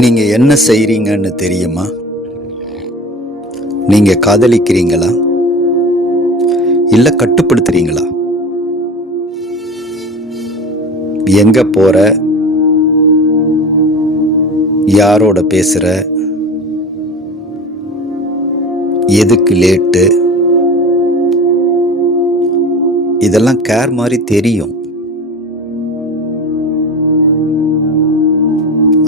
நீங்க என்ன செய்றீங்கன்னு தெரியுமா? நீங்க காதலிக்கிறீங்களா இல்ல கட்டுப்படுத்துறீங்களா? எங்க போற, யாரோட பேசுற, எதுக்கு லேட்டு, இதெல்லாம் கேர் மாதிரி தெரியும்.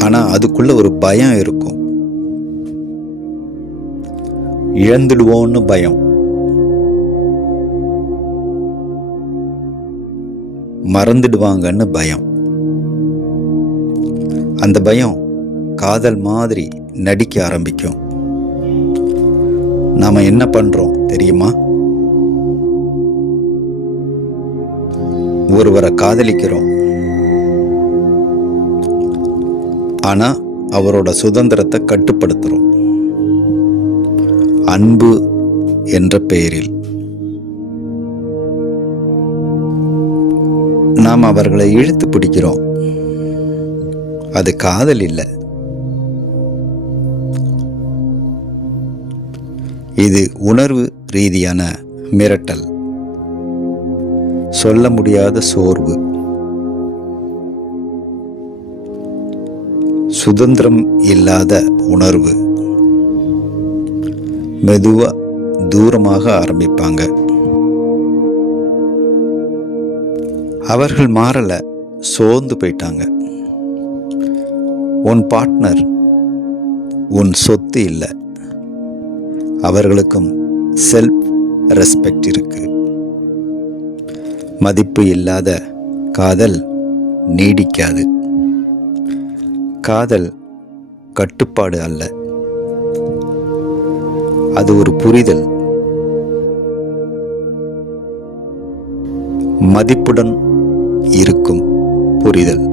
ஆனா அதுக்குள்ள ஒரு பயம் இருக்கும். இழந்துடுவோன்னு பயம், மறந்துடுவாங்கன்னு பயம். அந்த பயம் காதல் மாதிரி நடிக்க ஆரம்பிக்கும். நாம என்ன பண்றோம் தெரியுமா? ஒருவரை காதலிக்கிறோம், ஆனா அவரோட சுதந்திரத்தை கட்டுப்படுத்துறோம், அன்பு என்ற பெயரில். நாம் அவர்களை இழுத்து பிடிக்கிறோம். அது காதல் இல்லை, இது உணர்வு ரீதியான மிரட்டல், சொல்ல முடியாத சோர்வு, சுதந்திரம் இல்லாத உணர்வு. மெதுவா தூரமாக ஆரம்பிப்பாங்க. அவர்கள் மாறல, சோர்ந்து போயிட்டாங்க. உன் பார்ட்னர் உன் சொத்து இல்லை, அவர்களுக்கும் செல்ஃப் ரெஸ்பெக்ட் இருக்கு. மதிப்பு இல்லாத காதல் நீடிக்காது. காதல் கட்டுப்பாடு அல்ல, அது ஒரு புரிதல். மதிப்புடன் இருக்கும் புரிதல்.